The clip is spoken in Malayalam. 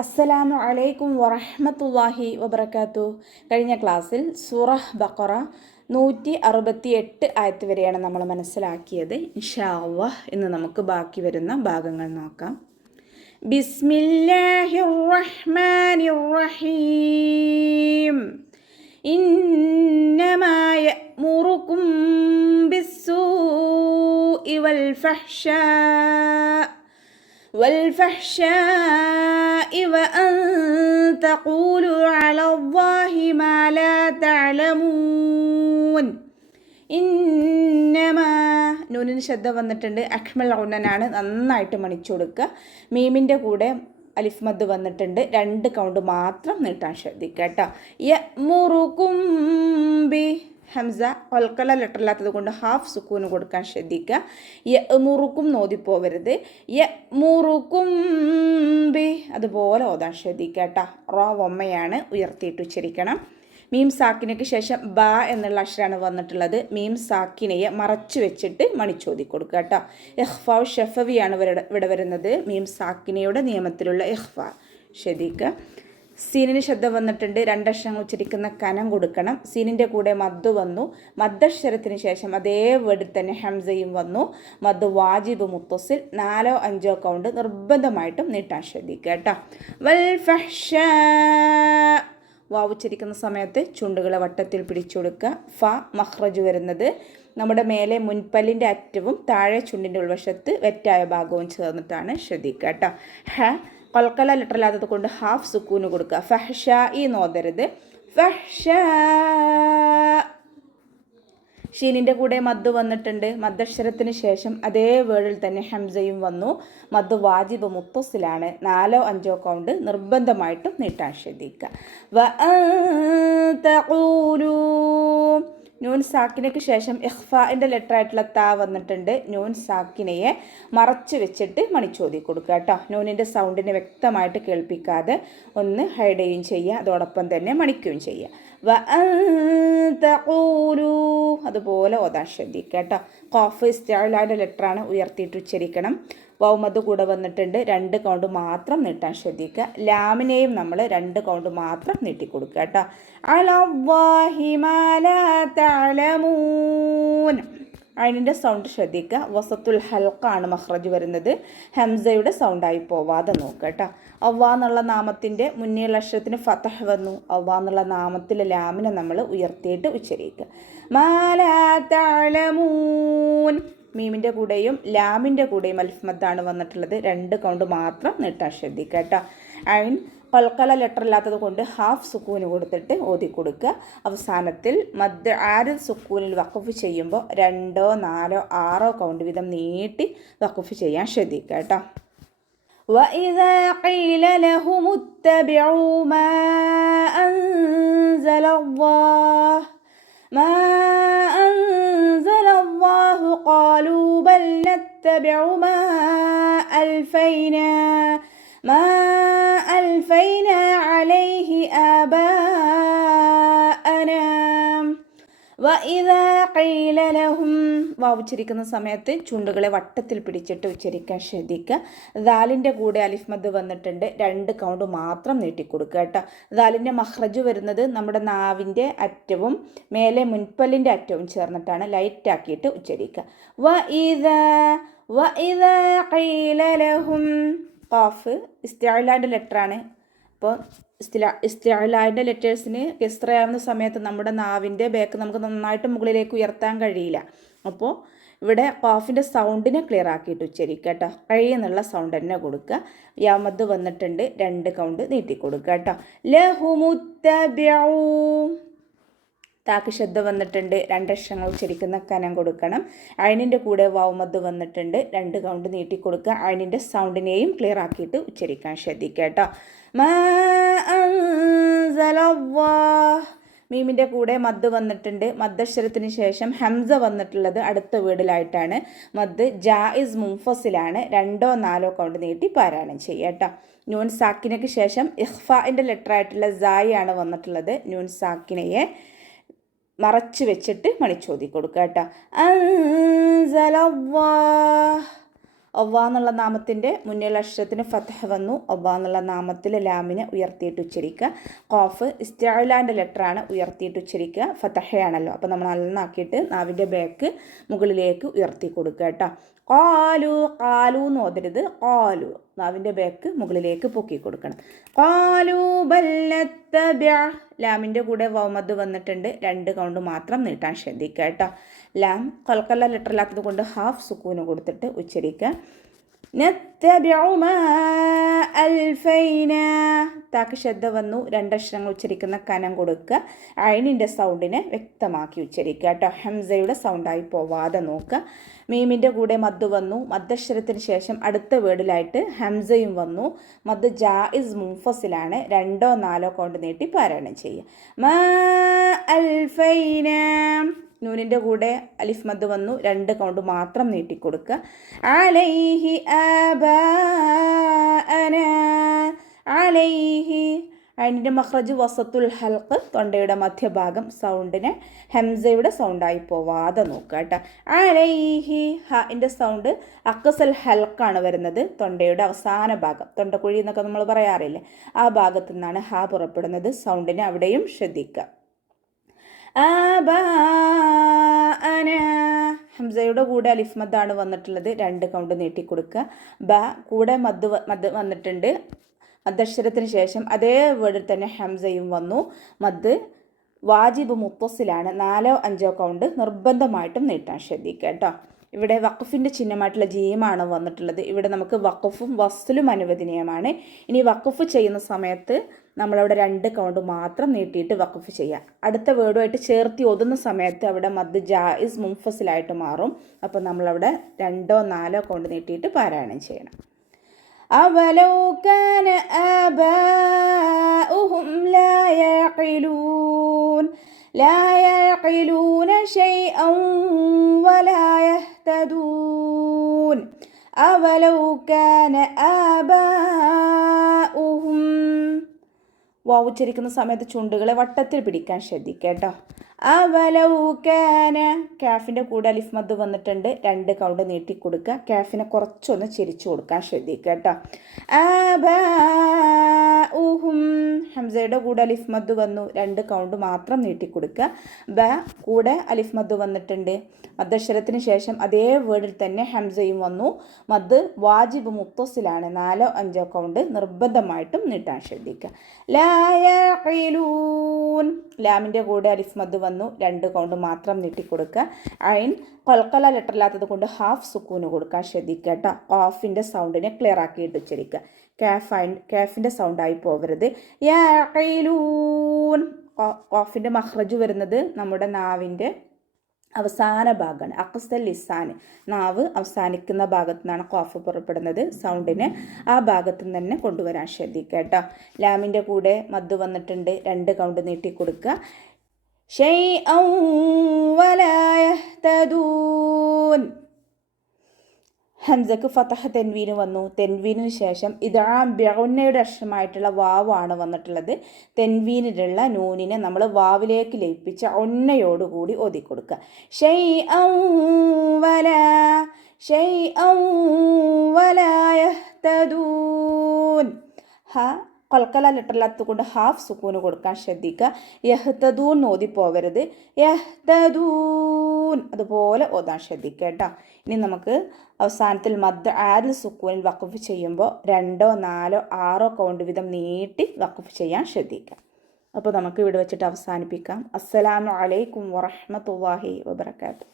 അസ്സലാമു അലൈക്കും വറഹ്മത്തുള്ളാഹി വബറകാതുഹു. കഴിഞ്ഞ ക്ലാസ്സിൽ സൂറഹ് ബഖറ 168 ആയത്ത് വരെയാണ് നമ്മൾ മനസ്സിലാക്കിയത്. ഇൻഷാ അല്ലാഹ് ഇന്ന് നമുക്ക് ബാക്കി വരുന്ന ഭാഗങ്ങൾ നോക്കാം. ബിസ്മില്ലാഹിർ റഹ്മാനിർ റഹീം. ഇന്നമാ യഅ്മുറുകും ബിസ്സൂഇ والفحشاء وأن تقولوا على الله ما لا تعلمون. ഇന്നമാ നൂനിന് ശ്രദ്ധ വന്നിട്ടുണ്ട്. അക്മൽ ഔനനാണ്, നന്നായിട്ട് മണിച്ചു കൊടുക്കുക. മീമിൻ്റെ കൂടെ അലിഫ് മദ് വന്നിട്ടുണ്ട്. 2 കൗണ്ട് മാത്രം നീട്ടാൻ ശ്രദ്ധിക്കുക കേട്ടോ. യഅ്മുറുകും ബി ഹംസ ഒൽക്കല ലെറ്ററില്ലാത്തത് കൊണ്ട് ഹാഫ് സുക്കൂന് കൊടുക്കാൻ ശ്രദ്ധിക്കുക. യഅ്മുറുക്കും നോദിപ്പോവരുത്. യഅ്മുറുക്കും ബി അതുപോലെ ഓതാൻ ശ്രദ്ധിക്കുക കേട്ടോ. റോ വമ്മയാണ്, ഉയർത്തിയിട്ട് ഉച്ചരിക്കണം. മീം സാക്കിനയ്ക്ക് ശേഷം ബ എന്നുള്ള അക്ഷരമാണ് വന്നിട്ടുള്ളത്. മീം സാക്കിനയെ മറച്ചു വെച്ചിട്ട് മണിച്ചോതി കൊടുക്കുക കേട്ടോ. ഇഖ്ഫാ ഷഫവിയാണ് ഇവിടെ വരുന്നത്. മീം സാക്കിനയുടെ നിയമത്തിലുള്ള ഇഖ്ഫാ ശ്രദ്ധിക്കുക. സീനിന് ശബ്ദ വന്നിട്ടുണ്ട്. 2 അക്ഷരങ്ങൾ ഉച്ചരിക്കുന്ന കനം കൊടുക്കണം. സീനിൻ്റെ കൂടെ മദ് വന്നു. മദ്ദക്ഷരത്തിന് ശേഷം അതേ വേർഡിൽ തന്നെ ഹംസയും വന്നു. മദ് വാജിബ് മുത്തസിൽ 4 5 കൗണ്ട് നിർബന്ധമായിട്ടും നീട്ടാൻ ശ്രദ്ധിക്കുക കേട്ടോ. വൽ ഫഹ്ഷാ വാവ് ഉച്ചരിക്കുന്ന സമയത്ത് ചുണ്ടുകളെ വട്ടത്തിൽ പിടിച്ചു കൊടുക്കുക. ഫ മഖ്റജ് വരുന്നത് നമ്മുടെ മേലെ മുൻപല്ലിൻ്റെ അറ്റവും താഴെ ചുണ്ടിൻ്റെ ഉൾവശത്ത് വെറ്റായ ഭാഗവും ചേർന്നിട്ടാണ് ശ്രദ്ധിക്കുക കേട്ടോ. ഹ കൊൽക്കല ലെറ്ററില്ലാത്തത് കൊണ്ട് ഹാഫ് സുക്കൂന് കൊടുക്കുക. ഫഹ്ഷാ ഈ നോതരുത്. ഫഹ്ഷാ. ഷീനിൻ്റെ കൂടെ മദ് വന്നിട്ടുണ്ട്. മദ്ദക്ഷരത്തിന് ശേഷം അതേ വേർഡിൽ തന്നെ ഹംസയും വന്നു. മദ് വാജിബ് മുത്തസിലാണ്. 4 5 കൗണ്ട് നിർബന്ധമായിട്ടും നീട്ടാൻ ശ്രദ്ധിക്കുക. നൂൻ സാക്കിനയ്ക്ക് ശേഷം ഇഖ്ഫാൻ്റെ ലെറ്ററായിട്ടുള്ള താ വന്നിട്ടുണ്ട്. നൂൻ സാക്കിനയെ മറച്ചു വെച്ചിട്ട് മണിച്ചോതി കൊടുക്കുക കേട്ടോ. നൂനിൻ്റെ സൗണ്ടിനെ വ്യക്തമായിട്ട് കേൾപ്പിക്കാതെ ഒന്ന് ഹൈഡ് ചെയ്യുകയും ചെയ്യുക, അതോടൊപ്പം തന്നെ മണിക്കുകയും ചെയ്യുക. അതുപോലെ ഓതാൻ ശ്രദ്ധിക്കുക കേട്ടോ. ഖാഫ് ഇസ്തിഅലാൻ്റെ ലെറ്ററാണ്, ഉയർത്തിയിട്ട് ഉച്ചരിക്കണം. വൗമദ് കൂടെ വന്നിട്ടുണ്ട്. 2 കൗണ്ട് മാത്രം നീട്ടാൻ ശ്രദ്ധിക്കുക. ലാമിനെയും നമ്മൾ 2 കൗണ്ട് മാത്രം നീട്ടിക്കൊടുക്കുക കേട്ടോ. അലല്ലാഹി മാ ലാ തഅലമൂൻ. അതിൻ്റെ സൗണ്ട് ശ്രദ്ധിക്കുക. വസത്തുൽ ഹൽക്കാണ് മഖ്റജ് വരുന്നത്. ഹംസയുടെ സൗണ്ടായി പോവാതെ നോക്കുക കേട്ടോ. അവ്വാ എന്നുള്ള നാമത്തിൻ്റെ മുന്നിലുള്ള അക്ഷരത്തിന് ഫതഹ് വന്നു. അവ്വാ എന്നുള്ള നാമത്തിലെ ലാമിനെ നമ്മൾ ഉയർത്തിയിട്ട് ഉച്ചരിക്കുക. മാ ലാ തഅലമൂൻ. മീമിൻ്റെ കൂടെയും ലാമിൻ്റെ കൂടെയും അലിഫ് മദ്ദാണ് വന്നിട്ടുള്ളത്. 2 കൗണ്ട് മാത്രം നീട്ടാൻ ശ്രദ്ധിക്കുക കേട്ടോ. ഐൻ കൊൽക്കല ലെറ്റർ ഇല്ലാത്തത് കൊണ്ട് ഹാഫ് സുക്കൂന് കൊടുത്തിട്ട് ഓതി കൊടുക്കുക. അവസാനത്തിൽ മദ് ആരിൽ സുക്കൂനിൽ വഖഫ് ചെയ്യുമ്പോൾ 2 4 6 കൗണ്ട് വീതം നീട്ടി വഖഫ് ചെയ്യാൻ ശ്രദ്ധിക്കുക കേട്ടോ. وَإِذَا قِيلَ لَهُمُ اتَّبِعُوا مَا أَنزَلَ اللَّهُ قَالُوا بَلْ نَتَّبِعُ مَا أَلْفَيْنَا عَلَيْهِ آبَاءَنَا. وَإِذَا قِيلَ لَهُمْ വാവ് ഉച്ചരിക്കുന്ന സമയത്ത് ചുണ്ടുകളെ വട്ടത്തിൽ പിടിച്ചിട്ട് ഉച്ചരിക്കാൻ ശ്രദ്ധിക്കുക. ദാലിൻ്റെ കൂടെ അലിഫ് മദ് വന്നിട്ടുണ്ട്. 2 കൗണ്ട് മാത്രം നീട്ടിക്കൊടുക്കുക കേട്ടോ. ദാലിൻ്റെ മഖ്റജ് വരുന്നത് നമ്മുടെ നാവിൻ്റെ അറ്റവും മേലെ മുൻപല്ലിൻ്റെ അറ്റവും ചേർന്നിട്ടാണ്. ലൈറ്റാക്കിയിട്ട് ഉച്ചരിക്കുക. വഇദാ ഖീല ലഹും. ഖാഫ് ഇസ്തിഅലാൻ്റെ ലെറ്ററാണ്. അപ്പോൾ ഇസ്തിഅലാൻ്റെ ലെറ്റേഴ്സിന് കെസ്റയാവുന്ന സമയത്ത് നമ്മുടെ നാവിൻ്റെ ബാക്ക് നമുക്ക് നന്നായിട്ട് മുകളിലേക്ക് ഉയർത്താൻ കഴിയില്ല. അപ്പോൾ ഇവിടെ ഖാഫിൻ്റെ സൗണ്ടിനെ ക്ലിയർ ആക്കിയിട്ട് ഉച്ചരിക്കുക കേട്ടോ. കഴിയുന്നുള്ള സൗണ്ട് തന്നെ കൊടുക്കുക. യാമദ് വന്നിട്ടുണ്ട്. 2 കൗണ്ട് നീട്ടിക്കൊടുക്കുക കേട്ടോ. ലഹുമുത്തബിഉ. താക്ക് ശബ്ദ വന്നിട്ടുണ്ട്. 2 അക്ഷരങ്ങൾ ഉച്ചരിക്കുന്ന കനം കൊടുക്കണം. ഐനിൻ്റെ കൂടെ വാവുമദ് വന്നിട്ടുണ്ട്. 2 കൗണ്ട് നീട്ടിക്കൊടുക്കുക. ഐനിൻ്റെ സൗണ്ടിനെയും ക്ലിയർ ആക്കിയിട്ട് ഉച്ചരിക്കാൻ ശ്രദ്ധിക്കുക കേട്ടോ. മാ അൻസലല്ലാഹ്. മീമിൻ്റെ കൂടെ മദ് വന്നിട്ടുണ്ട്. മദ്ദക്ഷരത്തിന് ശേഷം ഹംസ വന്നിട്ടുള്ളത് അടുത്ത വീടിലായിട്ടാണ്. മദ് ജായിസ് മുൻഫസിലാണ്. 2 4 കൗണ്ട് നീട്ടി പാരായണം ചെയ്യുക കേട്ടോ. നൂൻ സാക്കിനയ്ക്ക് ശേഷം ഇഖ്ഫാൻ്റെ ലെറ്ററായിട്ടുള്ള സായി ആണ് വന്നിട്ടുള്ളത്. നൂൻ സാക്കിനയെ മറച്ചു വെച്ചിട്ട് മണിച്ചോതി കൊടുക്കുക കേട്ടോ. അൻസലല്ലാഹ് ഒവ്വ എന്നുള്ള നാമത്തിൻ്റെ മുന്നിലുള്ള അക്ഷരത്തിന് ഫതഹ് വന്നു. ഒവ്വ എന്നുള്ള നാമത്തിൽ ലാമിനെ ഉയർത്തിയിട്ട് ഉച്ചരിക്കുക. ഖാഫ് ഇസ്തിഅലാൻ്റെ ലെറ്ററാണ്, ഉയർത്തിയിട്ട് ഉച്ചരിക്കുക. ഫതഹയാണല്ലോ, അപ്പോൾ നമ്മൾ നന്നാക്കിയിട്ട് നാവിൻ്റെ ബാക്ക് മുകളിലേക്ക് ഉയർത്തി കൊടുക്കുക കേട്ടോ. ഖാലു, ഖാലു എന്ന് ഓതരുത്, ഖാലു. നാവിൻ്റെ ബാക്ക് മുകളിലേക്ക് പൊക്കി കൊടുക്കണം. ഖാലു ബൽ നത്തബിഅ, ലാമിൻ്റെ കൂടെ വൗമദ് വന്നിട്ടുണ്ട്, 2 കൗണ്ട് മാത്രം നീട്ടാൻ ശ്രദ്ധിക്കുക കേട്ടോ. ലാം ഖൽഖല ലെറ്ററിലാത്തത് കൊണ്ട് ഹാഫ് സുക്കൂന് കൊടുത്തിട്ട് ഉച്ചരിക്കുക. നത്തബിഉ മാ അൽഫൈന, താക്ക് ശ്രദ്ധ വന്നു, 2 അക്ഷരങ്ങൾ ഉച്ചരിക്കുന്ന കനം കൊടുക്കുക. ഐനിൻ്റെ സൗണ്ടിനെ വ്യക്തമാക്കി ഉച്ചരിക്കുക കേട്ടോ. ഹംസയുടെ സൗണ്ടായി പോവാതെ നോക്കുക. മീമിൻ്റെ കൂടെ മദ് വന്നു, മദ്ദക്ഷരത്തിന് ശേഷം അടുത്ത വേർഡിലായിട്ട് ഹംസയും വന്നു. മദ് ജായിസ് മുൻഫസിലാണ്, 2 4 കൗണ്ട് നീട്ടി പാരായണം ചെയ്യുക. മാ അൽഫൈന, നൂനിൻ്റെ കൂടെ അലിഫ് മദ് വന്നു, 2 കൗണ്ട് മാത്രം നീട്ടിക്കൊടുക്കുക. അലൈഹി ആബാഅന, അലൈഹി, അതിൻ്റെ മഖ്റജ് വസത്തുൽ ഹൽഖ്, തൊണ്ടയുടെ മധ്യഭാഗം, സൗണ്ടിനെ ഹംസയുടെ സൗണ്ടായി പോവാതെ നോക്കുക കേട്ടോ. അലൈഹി, ഹാൻ്റെ സൗണ്ട് അക്സൽ ഹൽക്കാണ് വരുന്നത്, തൊണ്ടയുടെ അവസാന ഭാഗം, തൊണ്ടക്കുഴി എന്നൊക്കെ നമ്മൾ പറയാറില്ലേ, ആ ഭാഗത്തു നിന്നാണ് ഹാ പുറപ്പെടുന്നത്. സൗണ്ടിനെ അവിടെയും ശ്രദ്ധിക്കുക. ആബാഅന, ഹംസയുടെ കൂടെ അലിഫ് മദ്ദാണ് വന്നിട്ടുള്ളത്, 2 കൗണ്ട് നീട്ടിക്കൊടുക്കുക. ബ കൂടെ മദ് വന്നിട്ടുണ്ട്, മദ്ദക്ഷരത്തിന് ശേഷം അതേ വേർഡിൽ തന്നെ ഹംസയും വന്നു. മദ് വാജിബ് മുത്തസിലാണ്, 4 5 കൗണ്ട് നിർബന്ധമായിട്ടും നീട്ടാൻ ശ്രദ്ധിക്കുക കേട്ടോ. ഇവിടെ വഖഫിൻ്റെ ചിഹ്നമായിട്ടുള്ള ജീമാണ് വന്നിട്ടുള്ളത്. ഇവിടെ നമുക്ക് വഖഫും വസ്ലും അനുവദനീയമാണ്. ഇനി വഖഫ് ചെയ്യുന്ന സമയത്ത് നമ്മളവിടെ 2 കൗണ്ട് മാത്രം നീട്ടിയിട്ട് വഖഫ് ചെയ്യുക. അടുത്ത വേർഡുമായിട്ട് ചേർത്തി ഒതുന്ന സമയത്ത് അവിടെ മദ് ജായിസ് മുൻഫസിലായിട്ട് മാറും. അപ്പോൾ നമ്മളവിടെ 2 4 കൗണ്ട് നീട്ടിയിട്ട് പാരായണം ചെയ്യണം. അവലൗ കാന ആബാഉഹും ലാ യഖിലൂൻ, ലാ യഖിലൂന ശൈഅൻ വലാ യഹ്തദൂൻ. അവലൗ കാന ആബാഉഹും, വാവ് ഉച്ചരിക്കുന്ന സമയത്ത് ചുണ്ടുകളെ വട്ടത്തിൽ പിടിക്കാൻ ശ്രദ്ധിക്കുക കേട്ടോ. അവലൗ കാന, കാഫിൻ്റെ കൂടെ അലിഫ് മദ് വന്നിട്ടുണ്ട്, 2 കൗണ്ട് നീട്ടിക്കൊടുക്കുക. കാഫിനെ കുറച്ചൊന്ന് ചിരിച്ചു കൊടുക്കാൻ ശ്രദ്ധിക്കുക കേട്ടോ. ആബാഉഹും, ഹംസയുടെ കൂടെ അലിഫ് മദ് വന്നു, 2 കൗണ്ട് മാത്രം നീട്ടിക്കൊടുക്കുക. ബ കൂടെ അലിഫ് മദ് വന്നിട്ടുണ്ട്, മദ്ദക്ഷരത്തിന് ശേഷം അതേ വേർഡിൽ തന്നെ ഹംസയും വന്നു. മദ് വാജിബ് മുത്തസിലാണ്, 4 5 കൗണ്ട് നിർബന്ധമായിട്ടും നീട്ടാൻ ശ്രദ്ധിക്കുക. ലാ യഖിലൂൻ, ലാമിൻ്റെ കൂടെ അലിഫ് മദ് വന്നു, 2 കൗണ്ട് മാത്രം നീട്ടിക്കൊടുക്കുക. ഐൻ ഖൽഖല ലെറ്ററില്ലാത്തത് കൊണ്ട് ഹാഫ് സുക്കൂന് കൊടുക്കാൻ ശ്രദ്ധിക്കുക കേട്ടോ. ഖാഫിൻ്റെ സൗണ്ടിനെ ക്ലിയർ ആക്കിയിട്ട് ഉച്ചരിക്കുക. കാഫിൻ്റെ സൗണ്ടായി പോകരുത്. യഖിലൂൻ, ഖാഫിൻ്റെ മഖ്റജ് വരുന്നത് നമ്മുടെ നാവിൻ്റെ അവസാന ഭാഗമാണ്, അക്സൽ ലിസാൻ, നാവ് അവസാനിക്കുന്ന ഭാഗത്തു നിന്നാണ് ഖാഫ് പുറപ്പെടുന്നത്. സൗണ്ടിനെ ആ ഭാഗത്തു നിന്ന് തന്നെ കൊണ്ടുവരാൻ ശ്രദ്ധിക്കുക കേട്ടോ. ലാമിൻ്റെ കൂടെ മദ് വന്നിട്ടുണ്ട്, 2 കൗണ്ട് നീട്ടിക്കൊടുക്കുക. ശൈഅൻ വലാ യഹ്തദൂൻ, ഹംസക്ക് ഫതഹ് തെൻവീന് വന്നു. തെൻവീനിന് ശേഷം ഇദ്ഗാം ബിഗുന്നയുടെ അക്ഷരമായിട്ടുള്ള വാവാണ് വന്നിട്ടുള്ളത്. തെൻവീനിലുള്ള നൂനിനെ നമ്മൾ വാവിലേക്ക് ലയിപ്പിച്ച ഒന്നയോടുകൂടി ഓതിക്കൊടുക്കുക. ശൈഅൻ വലാ യഹ്തദൂൻ, ഹ ഖൽഖല ലെറ്ററില്ലാത്തത് കൊണ്ട് ഹാഫ് സുക്കൂന് കൊടുക്കാൻ ശ്രദ്ധിക്കുക. യഹ്തദൂൻ ഓതി പോവരുത്, യഹ്തദൂൻ അതുപോലെ ഓതാൻ ശ്രദ്ധിക്കുക കേട്ടോ. ഇനി നമുക്ക് അവസാനത്തിൽ മദ് ആദിൽ സുക്കൂനിൽ വഖഫ് ചെയ്യുമ്പോൾ 2 4 6 കൗണ്ട് വീതം നീട്ടി വഖഫ് ചെയ്യാൻ ശ്രദ്ധിക്കാം. അപ്പോൾ നമുക്ക് ഇവിടെ വെച്ചിട്ട് അവസാനിപ്പിക്കാം. അസ്സലാമു അലൈക്കും വറഹ്മത്തുള്ളാഹി വബറകാതുഹു.